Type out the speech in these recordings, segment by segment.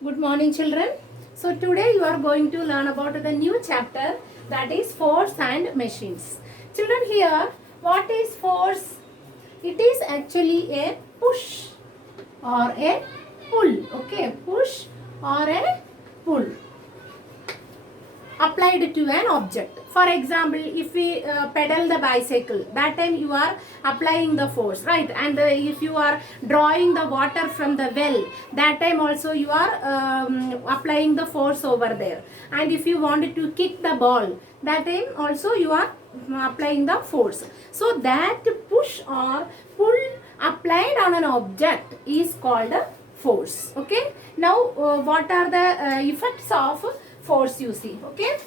Good morning, children. So today you are going to learn about the new chapter, that is force and machines. Children, here what is force? It is actually a push or a pull. Okay, push or a pull applied to an object. For example, if we pedal the bicycle, that time you are applying the force, right? And if you are drawing the water from the well, that time also you are applying the force over there. And if you wanted to kick the ball, that time also you are applying the force. So that push or pull applied on an object is called a force. Okay, now what are the effects of force you see? Okay,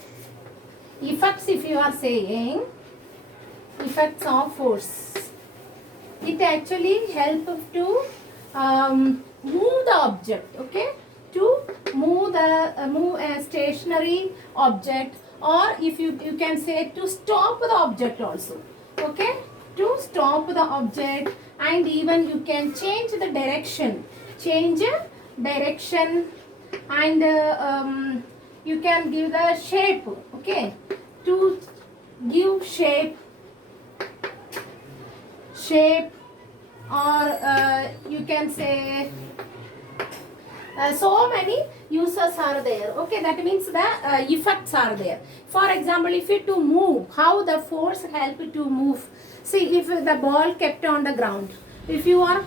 effects, if you are saying effects of force, it actually helps to move the object. Okay, to move a stationary object, or if you can say to stop the object also. Okay, to stop the object, and even you can change the direction, and you can give the shape. Okay, to give shape, or you can say so many uses are there. Okay, that means the effects are there. For example, if you to move, how the force help to move? See, if the ball kept on the ground, if you are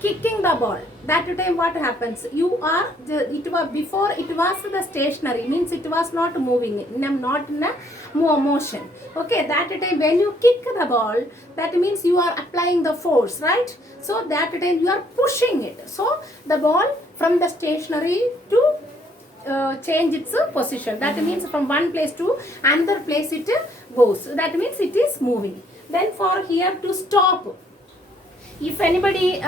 kicking the ball, that time what happens? You are it was before, it was the stationary, means it was not moving, not in a motion. Okay, that time when you kick the ball, that means you are applying the force, right? So that time you are pushing it, so the ball from the stationary to change its position. That means from one place to another place it goes. That means it is moving. Then for here to stop, if anybody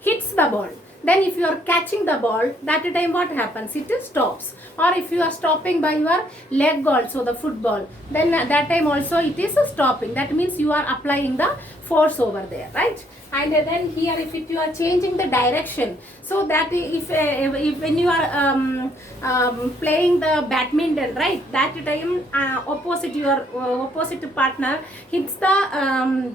hits the ball, then if you are catching the ball, that time what happens? It stops. Or if you are stopping by your leg also, the football, then that time also it is stopping. That means you are applying the force over there, right? And then here, if you are changing the direction, so that if when you are playing the badminton, right, that time your opposite partner hits the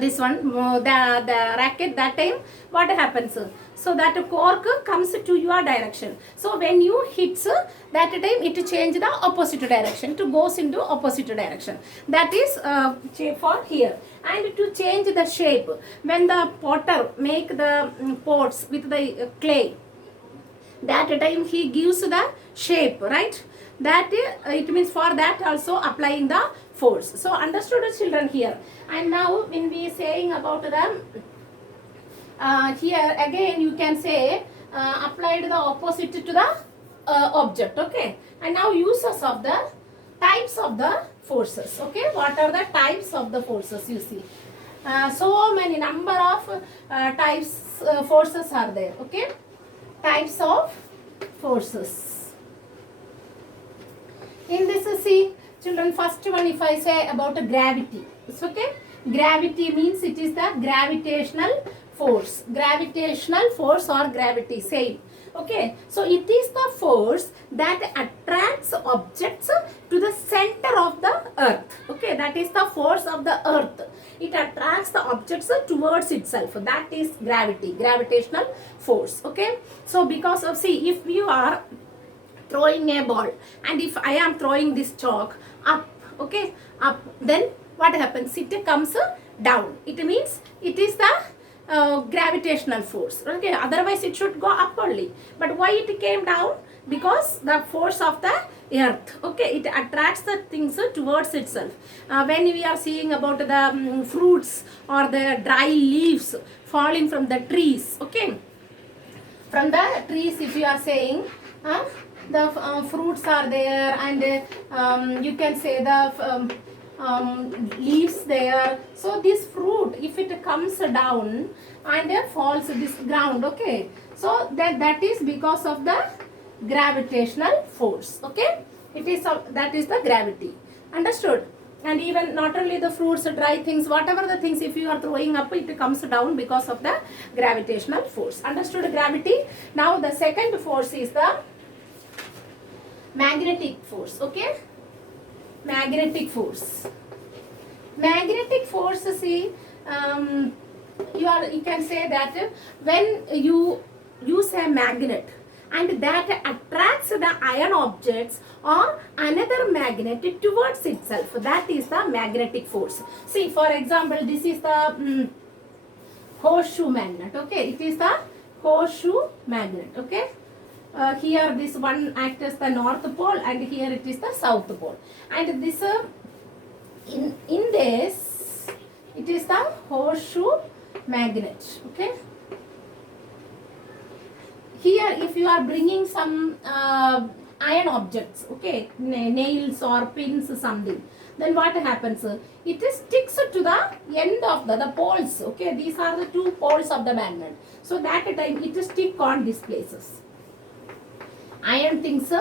this one, the racket, that time what happens? So that cork comes to your direction. So when you hits, that time it change the opposite direction, to goes into opposite direction. That is for here. And to change the shape, when the potter make the pots with the clay, that time he gives the shape, right? That it means for that also applying the force. So understood, children, here. And now when we saying about the here again you can say applied the opposite to the object. Okay, and now uses of the types of the forces. Okay, what are the types of the forces you see? So many number of types forces are there. Okay, types of forces. In this, see, children, first one, if I say about gravity, it's okay. Gravity means it is the gravitational force. Gravitational force or gravity, same. Okay, so it is the force that attracts objects to the center of the earth. Okay, that is the force of the earth. It attracts the objects towards itself. That is gravity, gravitational force. Okay, so because of, see, if you are throwing a ball, and if I am throwing this chalk up, okay, up, then what happens? It comes down. It means it is the gravitational force. Okay, otherwise it should go up only. But why it came down? Because the force of the earth. Okay, it attracts the things towards itself. When we are seeing about the fruits or the dry leaves falling from the trees, okay, from the trees, if you are saying the fruits are there, and you can say the leaves there. So this fruit, if it comes down and falls this ground, okay, so that is because of the gravitational force. Okay, it is that is the gravity. Understood? And even not only the fruits, dry things, whatever the things, if you are throwing up, it comes down because of the gravitational force. Understood gravity? Now the second force is the magnetic force. Okay, magnetic force. Magnetic force, see, you can say that when you use a magnet and that attracts the iron objects or another magnet towards itself, that is the magnetic force. See, for example, this is the horseshoe magnet. Okay, it is the horseshoe magnet. Okay, here this one acts as the north pole and here it is the south pole, and this in this it is the horseshoe magnet. Okay, here if you are bringing some iron objects, okay, nails or pins, something, then what happens? It sticks to the end of the poles. Okay, these are the two poles of the magnet, so that time it stick on these places. Iron things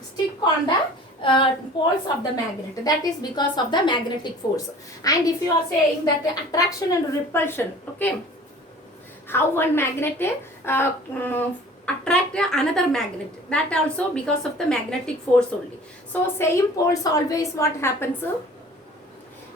stick on the poles of the magnet. That is because of the magnetic force. And if you are saying that attraction and repulsion, okay, how one magnet attract another magnet, that also because of the magnetic force only. So same poles always what happens?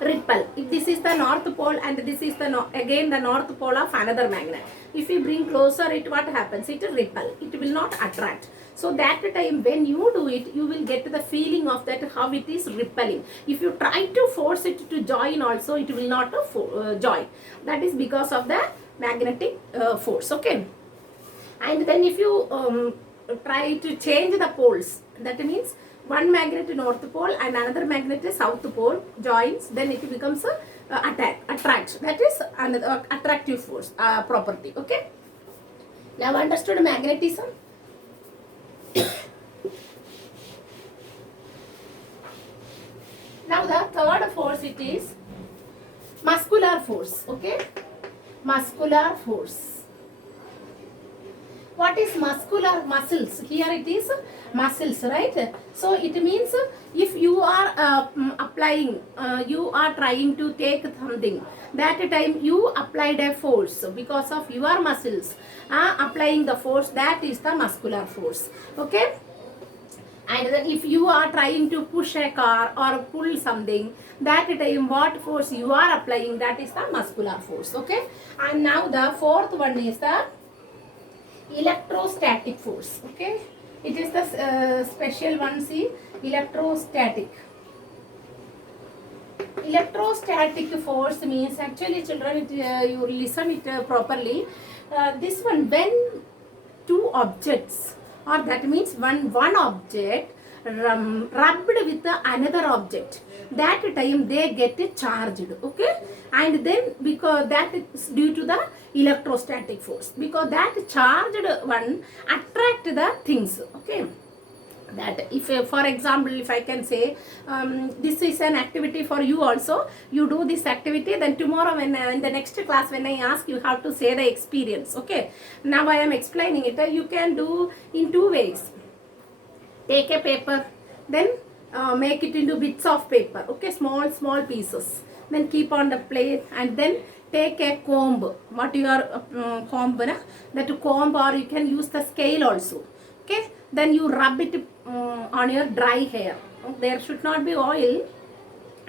Repel. If this is the north pole and this is the again the north pole of another magnet, if you bring closer, it what happens? It repel. It will not attract. So that time when you do it, you will get the feeling of that how it is repelling. If you try to force it to join also, it will not join. That is because of the magnetic force. Okay, and then if you try to change the poles, that means one magnet north pole and another magnet south pole joins, then it becomes attract. That is another attractive force property. Okay, now understood magnetism? Now the third force, it is muscular force. Okay, muscular force. What is muscular? Muscles. Here it is muscles, right? So it means if you are applying, you are trying to take something, that time you applied a force because of your muscles applying the force, that is the muscular force. Okay, and then if you are trying to push a car or pull something, that time what force you are applying, that is the muscular force. Okay, and now the fourth one is the electrostatic force. Okay, it is the special one. See, electrostatic force means, actually children, you listen it properly. This one, when two objects, or that means one object rubbed with another object, that time they get charged. Okay, and then because that is due to the electrostatic force, because that charged one attract the things. Okay, that if for example, if I can say this is an activity for you also, you do this activity, then tomorrow when in the next class when I ask, you have to say the experience. Okay, now I am explaining it. You can do in two ways. Take a paper, then make it into bits of paper. Okay, small pieces, then keep on the plate, and then take a comb. What you are comb, that comb, or you can use the scale also. Okay, then you rub it on your dry hair. There should not be oil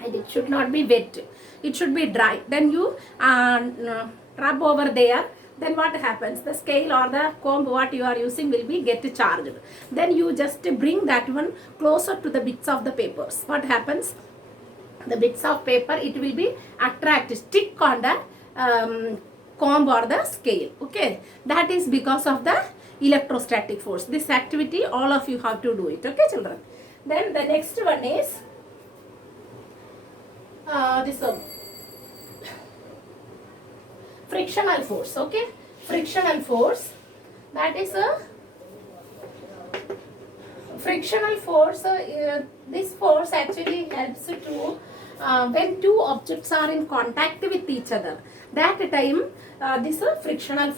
and it should not be wet, it should be dry. Then you rub over there. Then what happens? The scale or the comb what you are using will be get charged. Then you just bring that one closer to the bits of the papers. What happens? The bits of paper, it will be stick on the comb or the scale. Okay, that is because of the electrostatic force. This activity all of you have to do it. Okay, children. Then the next one is this one, frictional force. Okay, frictional force, that is a frictional force. This force actually helps to when two objects are in contact with each other, that time this frictional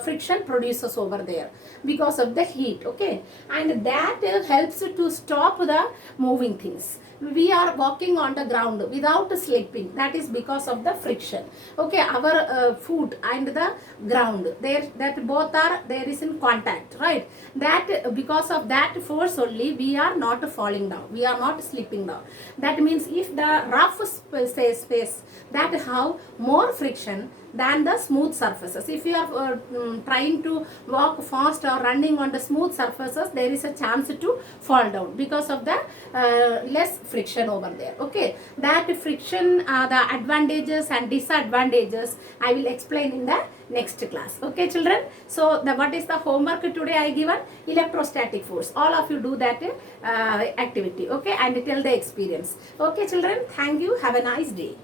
friction produces over there because of the heat, okay, and that helps to stop the moving things. We are walking on the ground without slipping, that is because of the friction, okay. Our foot and the ground there, that both are there is in contact, right? That because of that force only we are not falling down, we are not slipping down. That means if the rough space that have more friction than the smooth surfaces, if you are trying to walk fast or running on the smooth surfaces, there is a chance to fall down because of the less friction over there, okay. That friction, the advantages and disadvantages I will explain in the next class, okay children. So the what is the homework today I given? Electrostatic force. All of you do that activity, okay, and tell the experience, okay children. Thank you, have a nice day.